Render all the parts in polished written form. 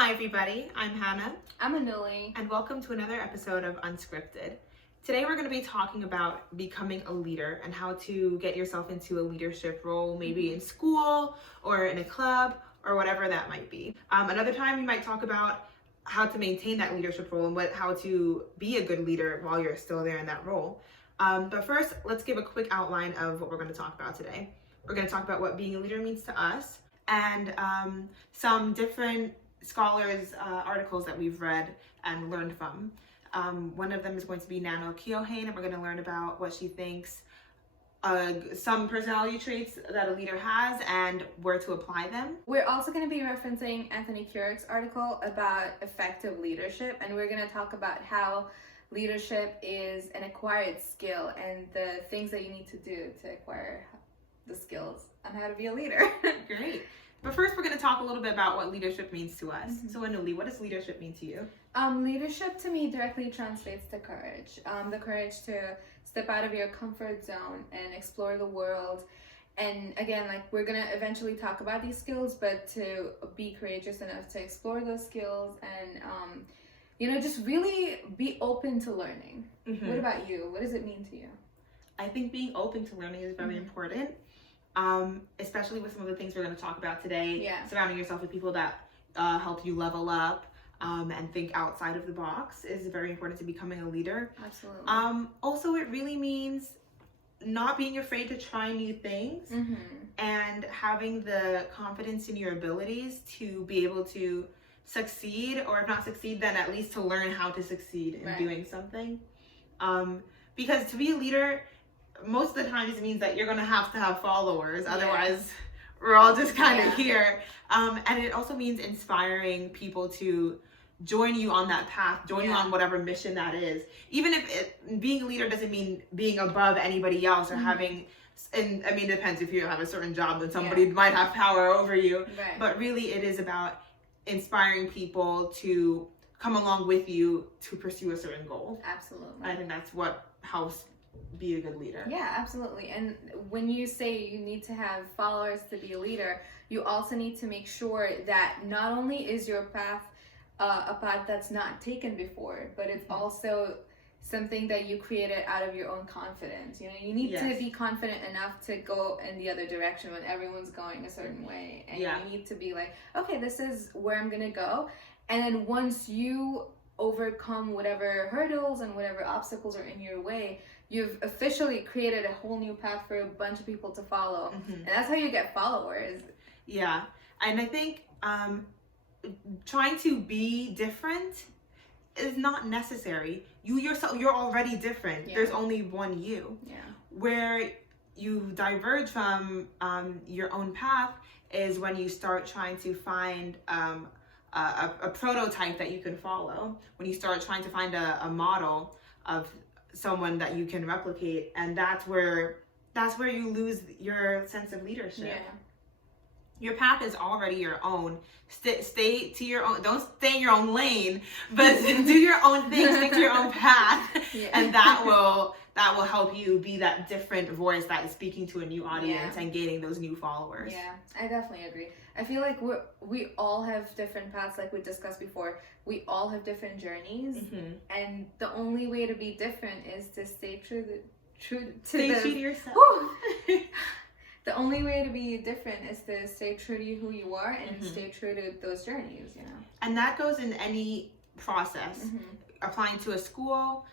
Hi everybody, I'm Hannah. I'm Anuli. And welcome to another episode of Unscripted. Today we're going to be talking about becoming a leader and how to get yourself into a leadership role, maybe in school or in a club or whatever that might be. Another time we might talk about how to maintain that leadership role and how to be a good leader while you're still there in that role. But first, let's give a quick outline of what we're going to talk about today. We're going to talk about what being a leader means to us and some different scholars' articles that we've read and learned from. One of them is going to be Nana Keohane, and we're going to learn about what she thinks some personality traits that a leader has and where to apply them. We're also going to be referencing Anthony Curick's article about effective leadership, and we're going to talk about how leadership is an acquired skill and the things that you need to do to acquire the skills on how to be a leader. Great. But first, we're going to talk a little bit about what leadership means to us. So, Anuli, what does leadership mean to you? Leadership to me directly translates to courage. The courage to step out of your comfort zone and explore the world. And again, like we're going to eventually talk about these skills, but to be courageous enough to explore those skills and, just really be open to learning. What about you? What does it mean to you? I think being open to learning is very important. Especially with some of the things we're going to talk about today. Yeah. Surrounding yourself with people that help you level up and think outside of the box is very important to becoming a leader. Absolutely. Also, it really means not being afraid to try new things and having the confidence in your abilities to be able to succeed, or if not succeed, then at least to learn how to succeed in doing something. Because to be a leader, most of the times it means that you're going to have followers. Otherwise, we're all just kind of here. And it also means inspiring people to join you on that path, join you on whatever mission that is. Even if being a leader doesn't mean being above anybody else or having, and I mean, it depends if you have a certain job, then somebody might have power over you. Right. But really, it is about inspiring people to come along with you to pursue a certain goal. Absolutely. I think that's what helps be a good leader. Yeah, absolutely. And when you say you need to have followers to be a leader, you also need to make sure that not only is your path a path that's not taken before, but it's also something that you created out of your own confidence. You need to be confident enough to go in the other direction when everyone's going a certain way. And you need to be like, okay, this is where I'm gonna go. And then once you overcome whatever hurdles and whatever obstacles are in your way, you've officially created a whole new path for a bunch of people to follow. And that's how you get followers. Yeah. And I think trying to be different is not necessary. You yourself, you're already different. There's only one you. Yeah. Where you diverge from your own path is when you start trying to find a prototype that you can follow, when you start trying to find a model of someone that you can replicate, and that's where you lose your sense of leadership. Your path is already your own. Stay to your own. Don't stay in your own lane, but do your own thing. Stick to your own path, and that will help you be that different voice that is speaking to a new audience and gaining those new followers. Yeah, I definitely agree. I feel like we all have different paths, like we discussed before. We all have different journeys, and the only way to be different is to stay true to yourself. The only way to be different is to stay true to who you are and stay true to those journeys, And that goes in any process. Applying to a school,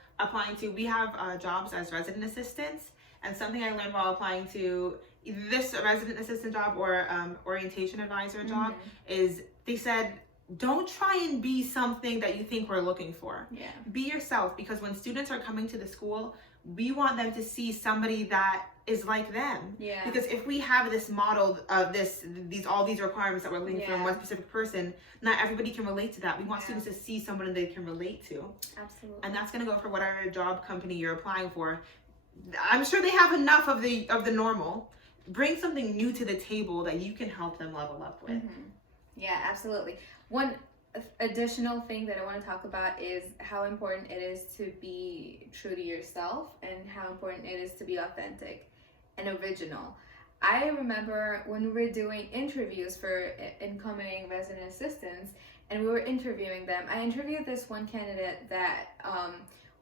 we have jobs as resident assistants, and something I learned while applying to either this resident assistant job or orientation advisor job is they said, don't try and be something that you think we're looking for. Be yourself, because when students are coming to the school, we want them to see somebody that is like them. Because if we have this model of all these requirements that we're looking for in one specific person, not everybody can relate to that. We want students to see someone they can relate to. Absolutely. And that's going to go for whatever job company you're applying for. I'm sure they have enough of the normal. Bring something new to the table that you can help them level up with. Yeah, absolutely. One additional thing that I want to talk about is how important it is to be true to yourself and how important it is to be authentic and original. I remember when we were doing interviews for incoming resident assistants and we were interviewing them, I interviewed this one candidate that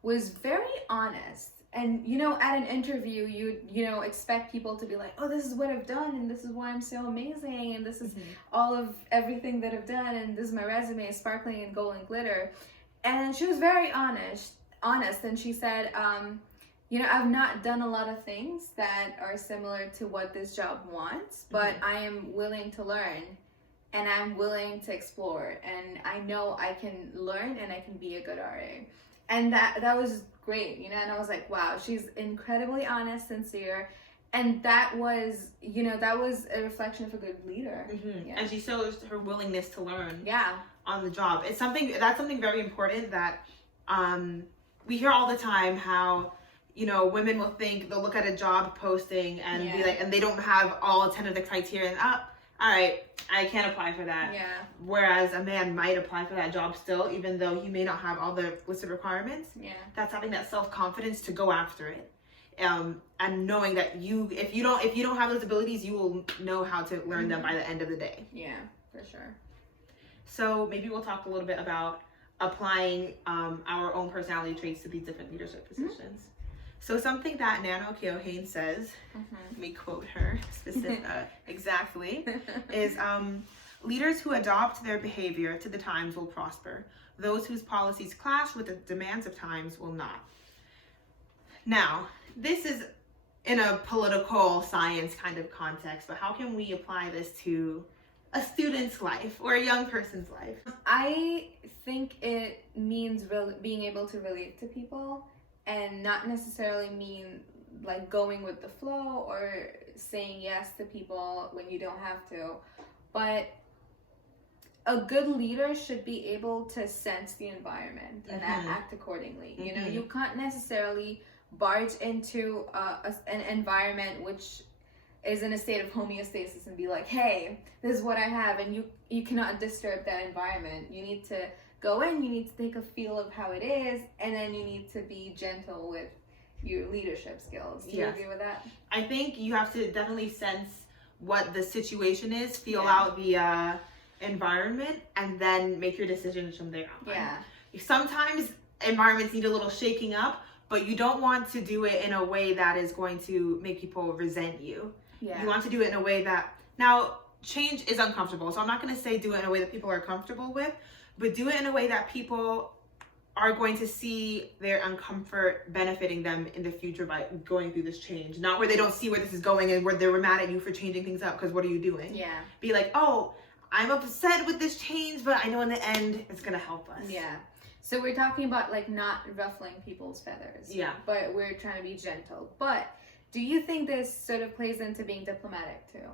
was very honest. And, you know, at an interview, you know, expect people to be like, oh, this is what I've done, and this is why I'm so amazing, and this is all of everything that I've done, and this is my resume, sparkling in gold and glitter. And she was very honest, and she said, you know, I've not done a lot of things that are similar to what this job wants, but I am willing to learn, and I'm willing to explore, and I know I can learn, and I can be a good RA. And that was great, you know, and I was like, wow, she's incredibly honest, sincere, and that was, you know, that was a reflection of a good leader. Yeah. And she shows her willingness to learn. Yeah. On the job. It's something very important that we hear all the time, how, you know, women will think, they'll look at a job posting and be like, and they don't have all 10 of the criteria, and all right, I can't apply for that. Yeah. Whereas a man might apply for that job still, even though he may not have all the listed requirements. Yeah. That's having that self-confidence to go after it. And knowing that if you don't have those abilities, you will know how to learn them by the end of the day. Yeah, for sure. So maybe we'll talk a little bit about applying our own personality traits to these different leadership positions. So something that Nano Keohane says, let me quote her exactly, is leaders who adopt their behavior to the times will prosper. Those whose policies clash with the demands of times will not. Now, this is in a political science kind of context, but how can we apply this to a student's life or a young person's life? I think it means being able to relate to people, and not necessarily mean like going with the flow or saying yes to people when you don't have to. But a good leader should be able to sense the environment and act accordingly. You know, you can't necessarily barge into an environment which is in a state of homeostasis and be like, hey, this is what I have, and you cannot disturb that environment. You need to go in, you need to take a feel of how it is, and then you need to be gentle with your leadership skills. Do you agree with that? I think you have to definitely sense what the situation is, feel out the environment, and then make your decisions from there on. Yeah. Sometimes environments need a little shaking up, but you don't want to do it in a way that is going to make people resent you. Yeah. You want to do it in a way that, now, change is uncomfortable, so I'm not going to say do it in a way that people are comfortable with, but do it in a way that people are going to see their uncomfort benefiting them in the future by going through this change. Not where they don't see where this is going and where they're mad at you for changing things up, because what are you doing? Yeah. Be like, oh, I'm upset with this change, but I know in the end it's going to help us. Yeah. So we're talking about like not ruffling people's feathers. Yeah. But we're trying to be gentle. But do you think this sort of plays into being diplomatic too?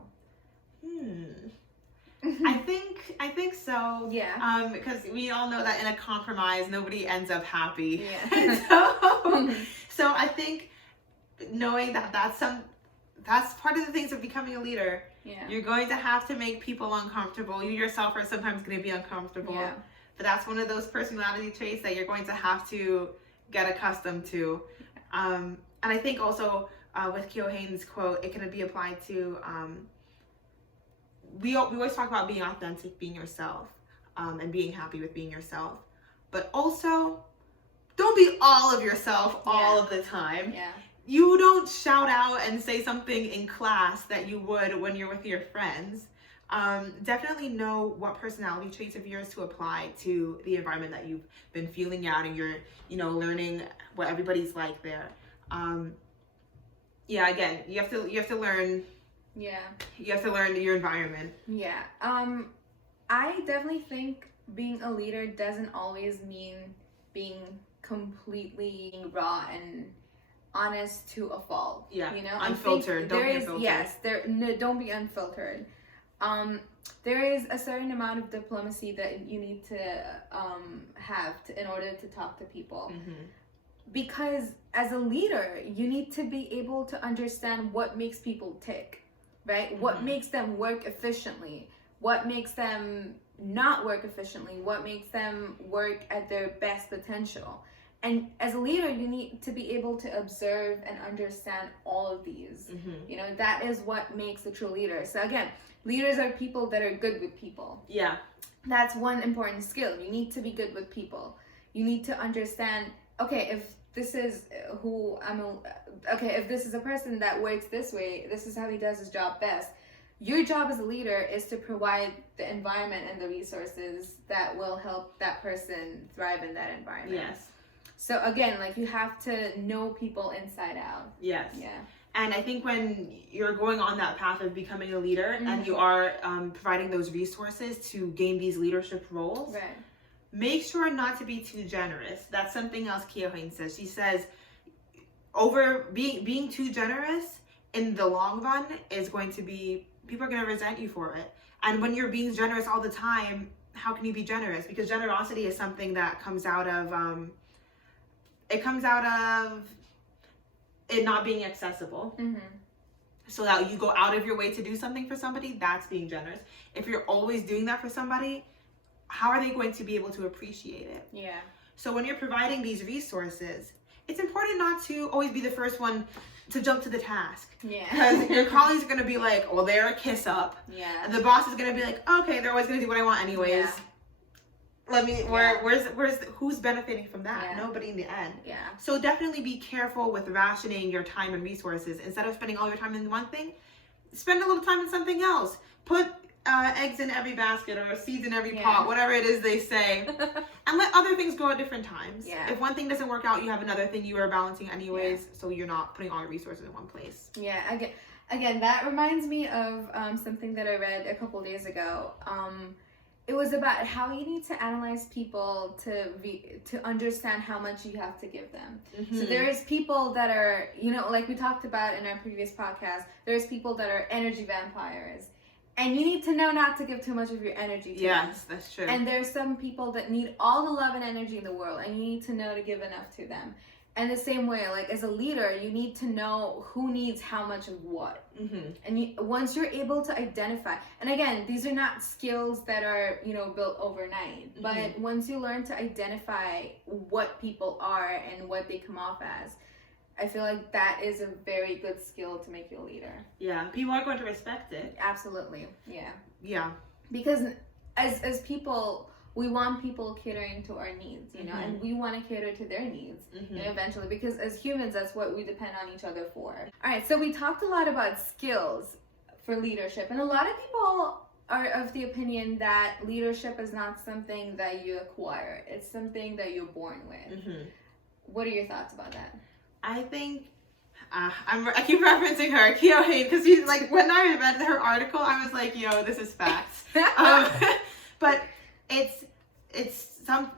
I think so. Yeah. Because we all know that in a compromise, nobody ends up happy. Yeah. So I think knowing that that's part of the things of becoming a leader. Yeah. You're going to have to make people uncomfortable. You yourself are sometimes going to be uncomfortable. Yeah. But that's one of those personality traits that you're going to have to get accustomed to. And I think also with Keohane's quote, it can be applied to, we always talk about being authentic, being yourself, and being happy with being yourself. But also, don't be all of yourself all of the time. Yeah. You don't shout out and say something in class that you would when you're with your friends. Definitely know what personality traits of yours to apply to the environment that you've been feeling out, and you're, learning what everybody's like there. Again, you have to learn. Yeah. You have to learn your environment. Yeah. I definitely think being a leader doesn't always mean being completely raw and honest to a fault. Yeah. Unfiltered. Don't be unfiltered. Yes. Don't be unfiltered. There is a certain amount of diplomacy that you need to have in order to talk to people. Because as a leader, you need to be able to understand what makes people tick, right? What makes them work efficiently? What makes them not work efficiently? What makes them work at their best potential? And as a leader, you need to be able to observe and understand all of these. You know, that is what makes a true leader. So again, leaders are people that are good with people. Yeah. That's one important skill. You need to be good with people. You need to understand, okay, if this is if this is a person that works this way, this is how he does his job best. Your job as a leader is to provide the environment and the resources that will help that person thrive in that environment. Yes. So again, like, you have to know people inside out. Yes. Yeah. And I think when you're going on that path of becoming a leader and you are providing those resources to gain these leadership roles, Right. make sure not to be too generous. That's something else Kyohain says. She says being too generous in the long run is going to be, people are going to resent you for it. And when you're being generous all the time, how can you be generous? Because generosity is something that comes out of it not being accessible. So that you go out of your way to do something for somebody, that's being generous. If you're always doing that for somebody, how are they going to be able to appreciate it? Yeah. So when you're providing these resources, it's important not to always be the first one to jump to the task. Yeah. Because your colleagues are going to be like, well, they're a kiss up. Yeah. And the boss is going to be like, okay, they're always going to do what I want anyways. Yeah. Who's benefiting from that? Yeah. Nobody in the end. Yeah. So definitely be careful with rationing your time and resources. Instead of spending all your time in one thing, spend a little time in something else. Put eggs in every basket or seeds in every pot, whatever it is they say. And let other things grow at different times. Yeah. If one thing doesn't work out, you have another thing you are balancing anyways, so you're not putting all your resources in one place. Yeah. Again, that reminds me of something that I read a couple days ago. It was about how you need to analyze people to understand how much you have to give them. So there's people that are, you know, like we talked about in our previous podcast, there's people that are energy vampires. And you need to know not to give too much of your energy to them. Yes, that's true. And there's some people that need all the love and energy in the world, and you need to know to give enough to them. And the same way, like, as a leader, you need to know who needs how much of what. And once you're able to identify, and again, these are not skills that are, you know, built overnight, but once you learn to identify what people are and what they come off as, I feel like that is a very good skill to make you a leader. Yeah, people are going to respect it. Absolutely, yeah. Yeah. Because as people, we want people catering to our needs, you know, and we want to cater to their needs, you know, eventually, because as humans, that's what we depend on each other for. All right, so we talked a lot about skills for leadership, and a lot of people are of the opinion that leadership is not something that you acquire. It's something that you're born with. What are your thoughts about that? I think I keep referencing her, Kyohain, because she's like, when I read her article, I was like, yo, this is facts. But it's some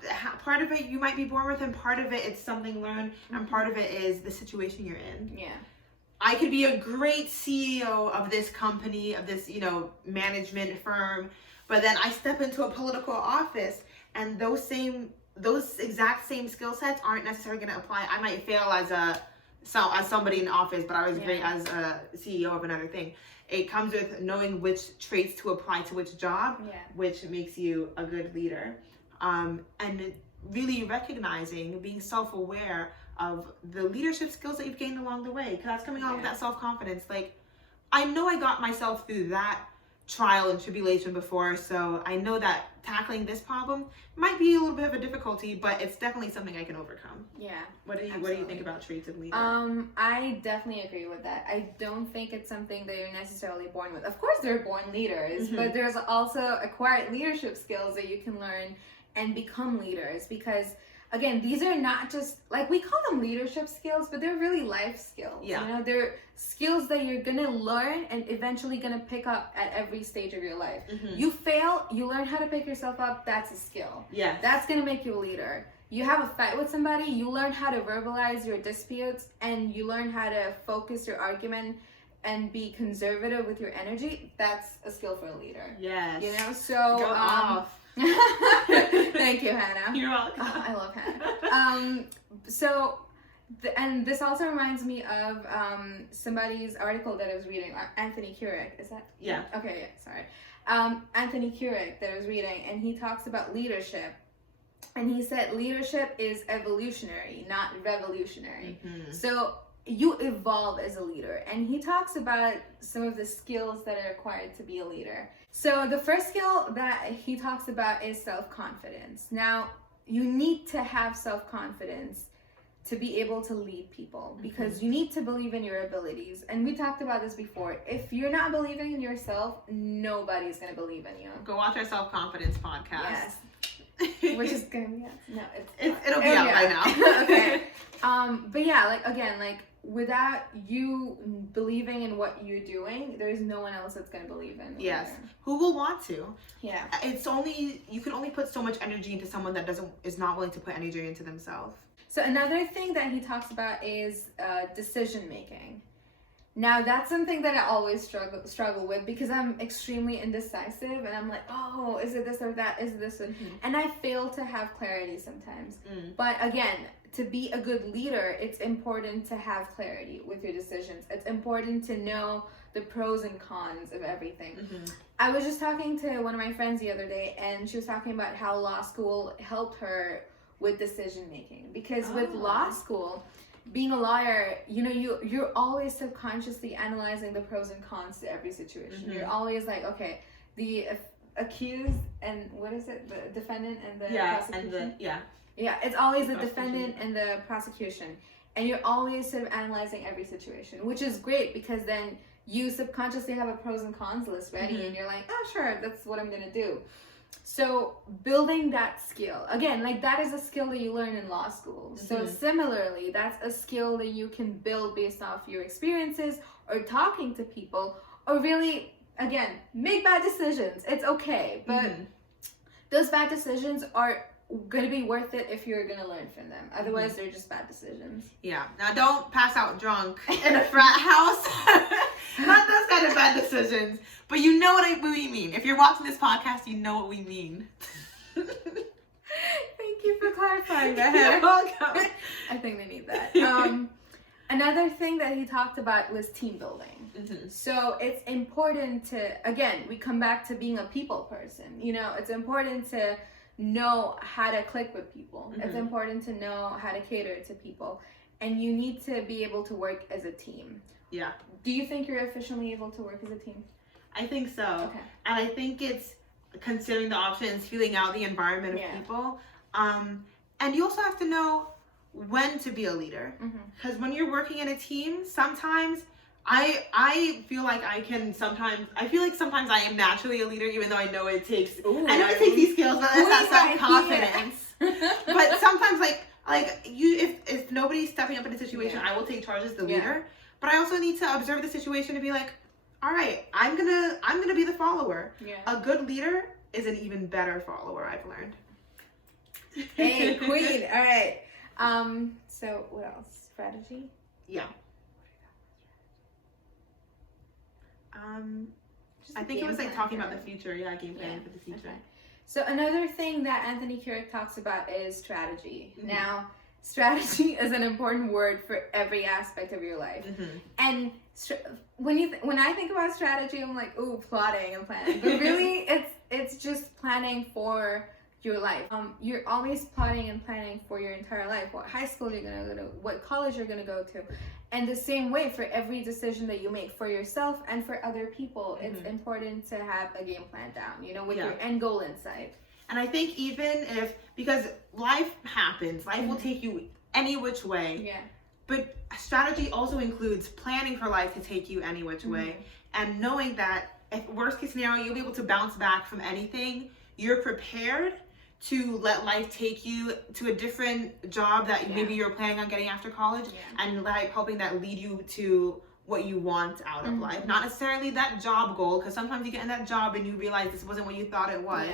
part of it you might be born with, and part of it it's something learned, and part of it is the situation you're in. Yeah. I could be a great CEO of this company, of this, you know, management firm, but then I step into a political office, and those exact same skill sets aren't necessarily going to apply. I might fail as somebody in office, but I was great as a CEO of another thing. It comes with knowing which traits to apply to which job, which makes you a good leader. And really recognizing, being self-aware of the leadership skills that you've gained along the way. Because that's coming out with that self-confidence. Like, I know I got myself through that trial and tribulation before, so I know that tackling this problem might be a little bit of a difficulty, but it's definitely something I can overcome. Yeah. What do you think about traits of leader? I definitely agree with that. I don't think it's something that you're necessarily born with. Of course, there are born leaders, but there's also acquired leadership skills that you can learn and become leaders, because again, these are not just, like, we call them leadership skills, but they're really life skills. Yeah. You know, they're skills that you're gonna learn and eventually gonna pick up at every stage of your life. You fail, you learn how to pick yourself up, that's a skill. Yeah. That's gonna make you a leader. You have a fight with somebody, you learn how to verbalize your disputes, and you learn how to focus your argument and be conservative with your energy. That's a skill for a leader. Yes. You know, so go off. Thank you, Hannah. You're welcome. Oh, I love Hannah. And this also reminds me of somebody's article that I was reading. Anthony Keurig, is that? Yeah. Okay, yeah, sorry. Anthony Keurig that I was reading, and he talks about leadership. And he said leadership is evolutionary, not revolutionary. Mm-hmm. So you evolve as a leader. And he talks about some of the skills that are required to be a leader. So the first skill that he talks about is self-confidence. Now, you need to have self-confidence to be able to lead people, because you need to believe in your abilities. And we talked about this before. If you're not believing in yourself, nobody's going to believe in you. Go watch our self-confidence podcast. Yes. Which is going to be, no, it'll be out by now. Okay. But yeah, like, again, like, without you believing in what you're doing, there's no one else that's going to believe in you. Yes. Who will want to? Yeah. You can only put so much energy into someone that is not willing to put energy into themselves. So another thing that he talks about is decision making. Now, that's something that I always struggle with, because I'm extremely indecisive, and I'm like, oh, is it this or that? Is it this? And I fail to have clarity sometimes. But again, to be a good leader, it's important to have clarity with your decisions. It's important to know the pros and cons of everything. I was just talking to one of my friends the other day, and she was talking about how law school helped her with decision making, because with law school, being a lawyer, you know, you're always subconsciously analyzing the pros and cons to every situation. You're always like, okay, the accused and what is it, the defendant and the prosecution. It's always the defendant and the prosecution, and you're always sort of analyzing every situation, which is great, because then you subconsciously have a pros and cons list ready, and you're like, oh, sure, that's what I'm gonna do. So building that skill, again, like, that is a skill that you learn in law school. So similarly, that's a skill that you can build based off your experiences or talking to people, or really, again, make bad decisions. It's okay, but those bad decisions are going to be worth it if you're going to learn from them. Otherwise, they're just bad decisions. Yeah. Now, don't pass out drunk in a frat house. Not those kind of bad decisions. But you know what we mean. If you're watching this podcast, you know what we mean. Thank you for clarifying that. You're welcome. I think they need that. Another thing that he talked about was team building. So it's important to, again, we come back to being a people person. You know, it's important to know how to click with people. It's important to know how to cater to people. And you need to be able to work as a team. Yeah. Do you think you're efficiently able to work as a team? I think so. Okay. And I think it's considering the options, feeling out the environment of people. And you also have to know when to be a leader. Because when you're working in a team, sometimes I feel like sometimes I am naturally a leader, even though I know it takes these skills, but that's not self-confidence. But sometimes if nobody's stepping up in a situation, I will take charge as the leader. But I also need to observe the situation to be like, all right, I'm gonna be the follower. A good leader is an even better follower, I've learned. Hey, queen. All right. So what else? Strategy? Yeah. I think it was like talking about the future. Yeah, game planning for the future. Okay. So another thing that Anthony Keurig talks about is strategy. Now, strategy is an important word for every aspect of your life. And when I think about strategy, I'm like, ooh, plotting and planning. But really, it's just planning for your life. You're always plotting and planning for your entire life. What high school you're gonna go to, what college you're gonna go to. And the same way for every decision that you make for yourself and for other people, it's important to have a game plan down, you know, with your end goal in sight. And I think because life happens, life will take you any which way. Yeah. But strategy also includes planning for life to take you any which way. And knowing that if worst case scenario, you'll be able to bounce back from anything. You're prepared to let life take you to a different job that maybe you're planning on getting after college, and like helping that lead you to what you want out of life. Not necessarily that job goal, because sometimes you get in that job and you realize this wasn't what you thought it was,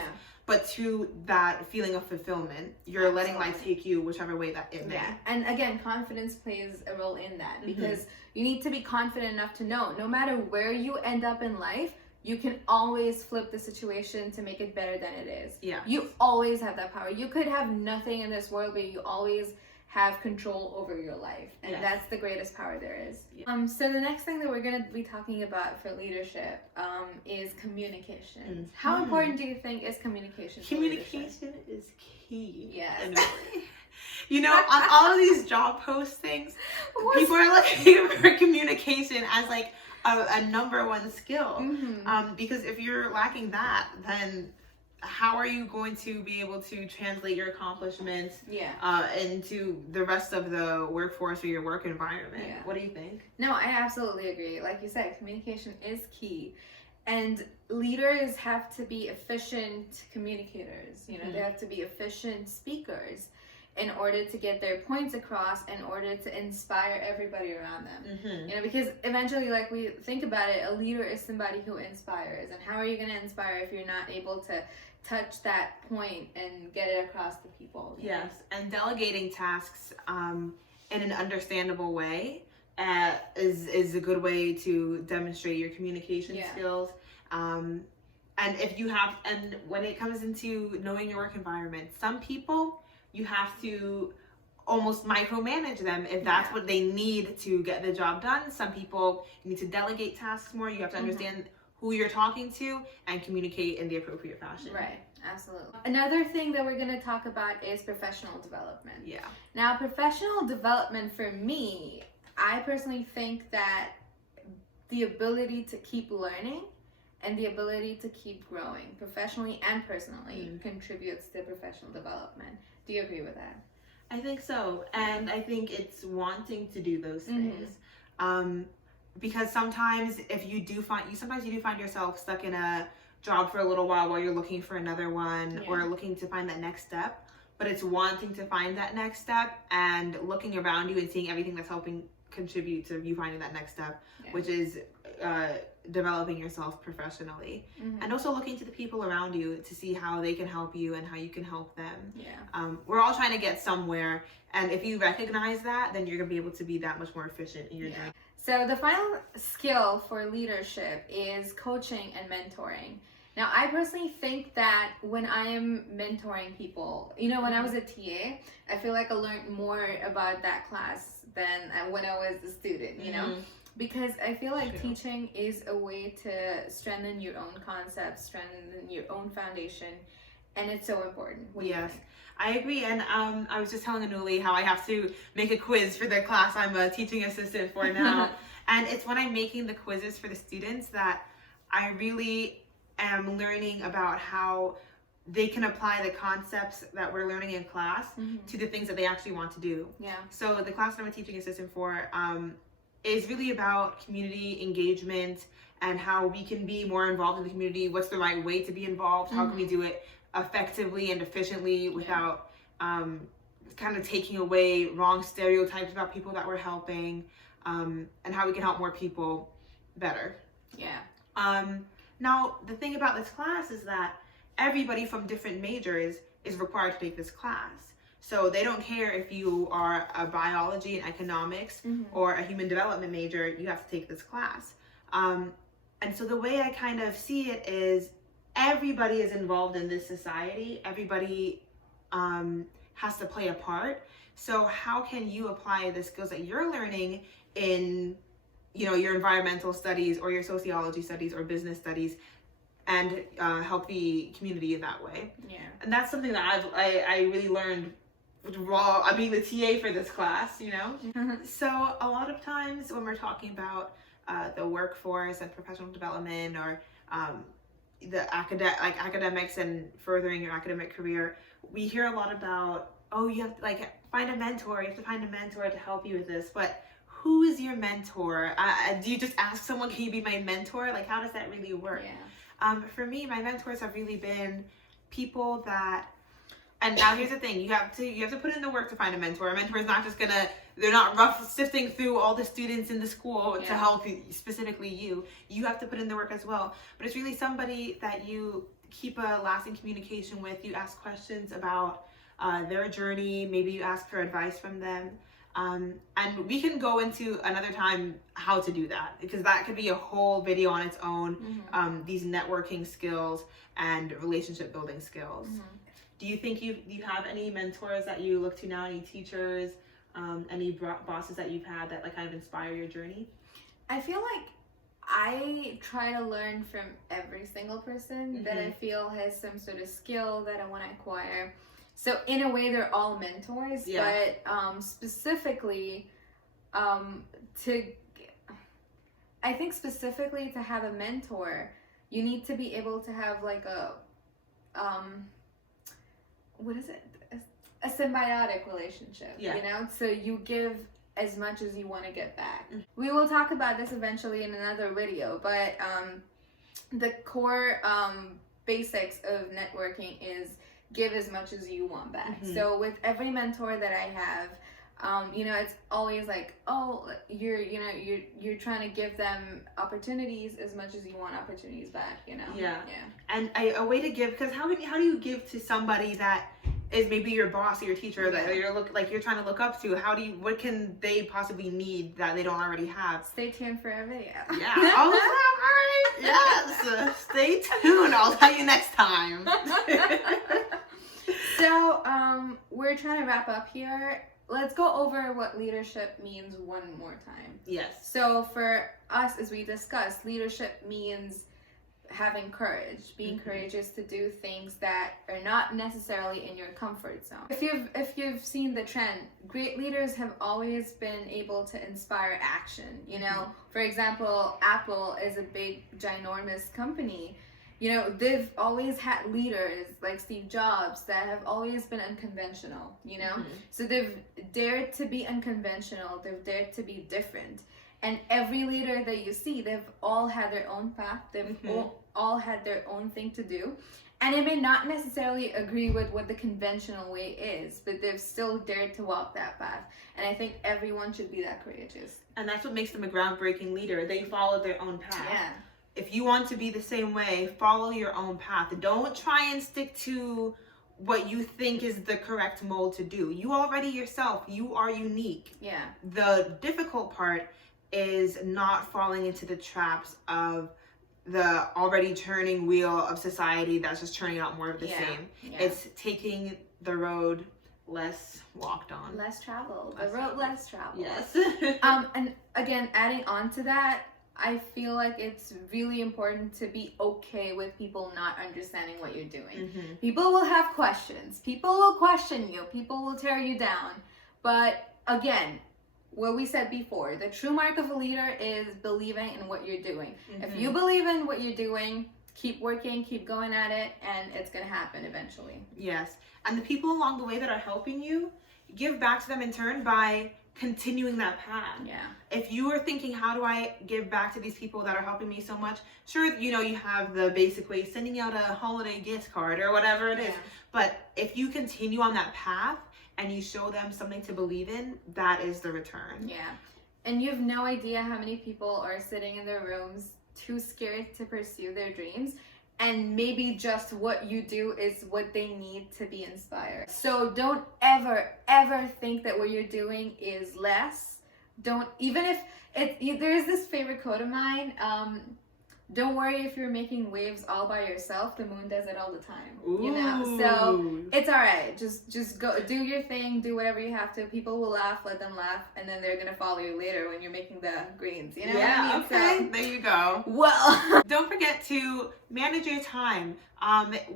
but to that feeling of fulfillment. You're letting life take you whichever way that it may. Yeah, and again, confidence plays a role in that, because you need to be confident enough to know no matter where you end up in life, you can always flip the situation to make it better than it is. Yeah. You always have that power. You could have nothing in this world, but you always have control over your life. And that's the greatest power there is. So the next thing that we're going to be talking about for leadership is communication. How important do you think is communication? Communication is key. key. Yes. You know, on all of these job postings, people are looking for communication as like a number one skill. Because if you're lacking that, then how are you going to be able to translate your accomplishments into the rest of the workforce or your work environment? Yeah. What do you think? No, I absolutely agree. Like you said, communication is key. And leaders have to be efficient communicators. You know, they have to be efficient speakers in order to get their points across, in order to inspire everybody around them. You know, because eventually, like we think about it, a leader is somebody who inspires. And how are you going to inspire if you're not able to touch that point and get it across to people? Yes, and delegating tasks in an understandable way is a good way to demonstrate your communication skills. And if you have, and when it comes into knowing your work environment, some people you have to almost micromanage them if that's what they need to get the job done. Some people you need to delegate tasks more. You have to understand who you're talking to and communicate in the appropriate fashion. Right, absolutely. Another thing that we're going to talk about is professional development. Yeah. Now, professional development for me, I personally think that the ability to keep learning and the ability to keep growing professionally and personally contributes to professional development. Do you agree with that? I think so. And I think it's wanting to do those things. Because sometimes you do find yourself stuck in a job for a little while you're looking for another one or looking to find that next step. But it's wanting to find that next step and looking around you and seeing everything that's helping contribute to you finding that next step, which is developing yourself professionally. And also looking to the people around you to see how they can help you and how you can help them. We're all trying to get somewhere, and if you recognize that, then you're gonna be able to be that much more efficient in your job. So the final skill for leadership is coaching and mentoring. Now, I personally think that when I am mentoring people, you know, when I was a TA, I feel like I learned more about that class than when I was a student, you know? Because I feel like teaching is a way to strengthen your own concepts, strengthen your own foundation, and it's so important. Yes, I agree. And I was just telling Anuli how I have to make a quiz for the class I'm a teaching assistant for now. And it's when I'm making the quizzes for the students that I really am learning about how they can apply the concepts that we're learning in class to the things that they actually want to do. So the class that I'm a teaching assistant for is really about community engagement and how we can be more involved in the community. What's the right way to be involved? How can we do it effectively and efficiently without kind of taking away wrong stereotypes about people that we're helping, and how we can help more people better. Now, the thing about this class is that everybody from different majors is required to take this class. So they don't care if you are a biology and economics or a human development major, you have to take this class. And so the way I kind of see it is everybody is involved in this society. Everybody has to play a part. So how can you apply the skills that you're learning in, you know, your environmental studies or your sociology studies or business studies and help the community in that way? And that's something that I really learned while being the TA for this class, you know? So a lot of times when we're talking about the workforce and professional development or the academics and furthering your academic career, we hear a lot about, oh, you have to find a mentor. You have to find a mentor to help you with this. But who is your mentor? Do you just ask someone, can you be my mentor? Like, how does that really work? For me, my mentors have really been people that, and now here's the thing, you have to put in the work to find a mentor. A mentor is not just they're not sifting through all the students in the school to help you, specifically you. You have to put in the work as well. But it's really somebody that you keep a lasting communication with. You ask questions about their journey. Maybe you ask for advice from them. And we can go into another time how to do that, because that could be a whole video on its own, these networking skills and relationship building skills. Do you think you have any mentors that you look to now, any teachers, any bosses that you've had that kind of inspire your journey? I feel like I try to learn from every single person that I feel has some sort of skill that I want to acquire. So in a way, they're all mentors, Yeah. but specifically, I think specifically to have a mentor, you need to be able to have like a, what is it? A symbiotic relationship, Yeah. you know? So you give as much as you want to get back. We will talk about this eventually in another video, but the core basics of networking is give as much as you want back. So with every mentor that I have, you know, it's always like, oh, you're trying to give them opportunities as much as you want opportunities back, you know? Yeah. Yeah. And a way to give, because how do you give to somebody that is maybe your boss or your teacher that you're trying to look up to? What can they possibly need that they don't already have? Stay tuned for a video. Yeah. Oh, all right. Yes. Stay tuned. I'll tell you next time. So, we're trying to wrap up here. Let's go over what leadership means one more time. Yes. So for us, as we discussed, leadership means having courage, being courageous to do things that are not necessarily in your comfort zone. If you've seen the trend, great leaders have always been able to inspire action. You know, for example, Apple is a big, ginormous company. You know, they've always had leaders like Steve Jobs that have always been unconventional, you know? So they've dared to be unconventional, they've dared to be different. And every leader that you see, they've all had their own path, they've all had their own thing to do. And it may not necessarily agree with what the conventional way is, but they've still dared to walk that path. And I think everyone should be that courageous. And that's what makes them a groundbreaking leader. They follow their own path. Yeah. If you want to be the same way, follow your own path. Don't try and stick to what you think is the correct mold to do. You already yourself, you are unique. Yeah. The difficult part is not falling into the traps of the already turning wheel of society that's just churning out more of the same. Yeah. It's taking the road less walked on. Less traveled. The road less traveled. Yes. And again, adding on to that, I feel like it's really important to be okay with people not understanding what you're doing. People will have questions. People will question you. People will tear you down. But again, what we said before, the true mark of a leader is believing in what you're doing. If you believe in what you're doing, keep working, keep going at it, and it's going to happen eventually. Yes. And the people along the way that are helping you, give back to them in turn by continuing that path. Yeah. If you are thinking, how do I give back to these people that are helping me so much? Sure, you know, you have the basic way, sending out a holiday gift card or whatever it is. But if you continue on that path and you show them something to believe in, that is the return. Yeah. And you have no idea how many people are sitting in their rooms too scared to pursue their dreams. And maybe just what you do is what they need to be inspired. So don't ever, ever think that what you're doing is less. Don't, even if there's this favorite quote of mine, don't worry if you're making waves all by yourself, the moon does it all the time. Ooh. You know, so it's all right. Just go do your thing, do whatever you have to. People will laugh, let them laugh, and then they're gonna follow you later when you're making the greens. You know what I mean? Okay, So, there you go. well, Don't forget to manage your time.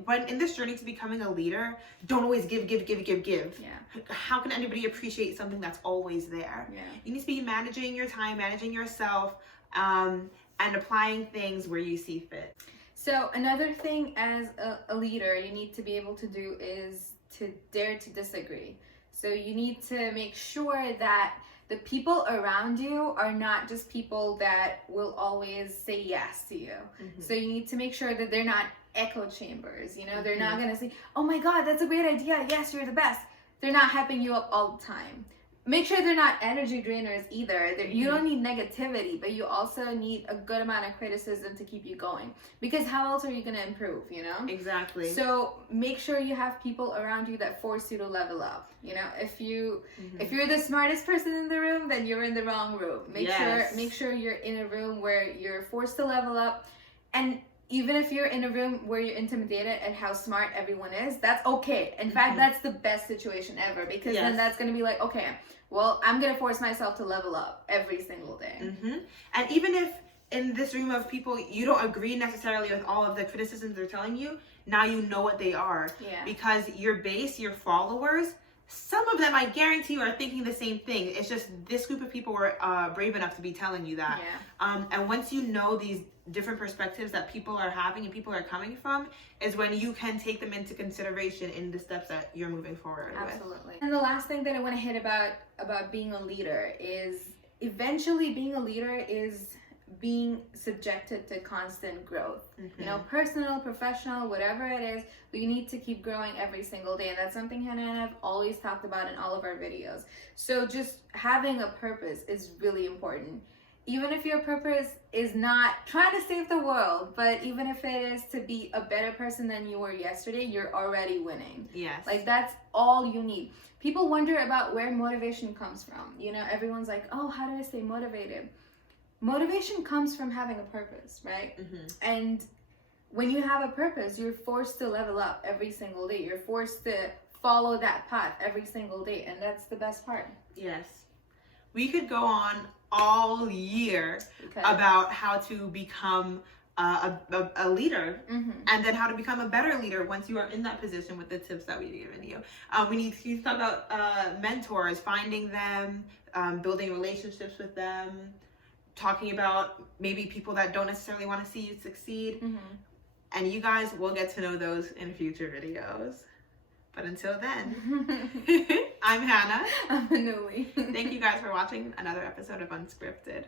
When in this journey to becoming a leader, don't always give. Yeah. How can anybody appreciate something that's always there? Yeah. You need to be managing your time, managing yourself, and applying things where you see fit. So another thing as a leader you need to be able to do is to dare to disagree. So you need to make sure that the people around you are not just people that will always say yes to you. So you need to make sure that they're not echo chambers. You know, they're not going to say, oh my God, that's a great idea. Yes, you're the best. They're not hyping you up all the time. Make sure they're not energy drainers either. You don't need negativity, but you also need a good amount of criticism to keep you going. Because how else are you going to improve, you know? Exactly. So make sure you have people around you that force you to level up. You know, if you're the smartest person in the room, then you're in the wrong room. Make sure you're in a room where you're forced to level up. And even if you're in a room where you're intimidated at how smart everyone is, that's okay. In fact, that's the best situation ever, because then that's going to be like, okay, well, I'm going to force myself to level up every single day. And even if in this room of people, you don't agree necessarily with all of the criticisms they're telling you. Now you know what they are. Yeah. Because your base, your followers, some of them I guarantee you are thinking the same thing. It's just this group of people were brave enough to be telling you that. Yeah. And once you know these different perspectives that people are having and people are coming from, is when you can take them into consideration in the steps that you're moving forward with. Absolutely. And the last thing that I want to hit about being a leader is eventually being a leader is being subjected to constant growth. You know, personal, professional, whatever it is, we need to keep growing every single day. And that's something Hannah and I have always talked about in all of our videos. So just having a purpose is really important. Even if your purpose is not trying to save the world, but even if it is to be a better person than you were yesterday, you're already winning. Yes. Like, that's all you need. People wonder about where motivation comes from. You know, everyone's like, oh, how do I stay motivated? Motivation comes from having a purpose, right? And when you have a purpose, you're forced to level up every single day. You're forced to follow that path every single day. And that's the best part. Yes. We could go on all year about how to become a leader, and then how to become a better leader once you are in that position with the tips that we've given you. We need to talk about mentors, finding them, building relationships with them, talking about maybe people that don't necessarily want to see you succeed. And you guys will get to know those in future videos. But until then, I'm Hannah. I'm Anuli. Thank you guys for watching another episode of Unscripted.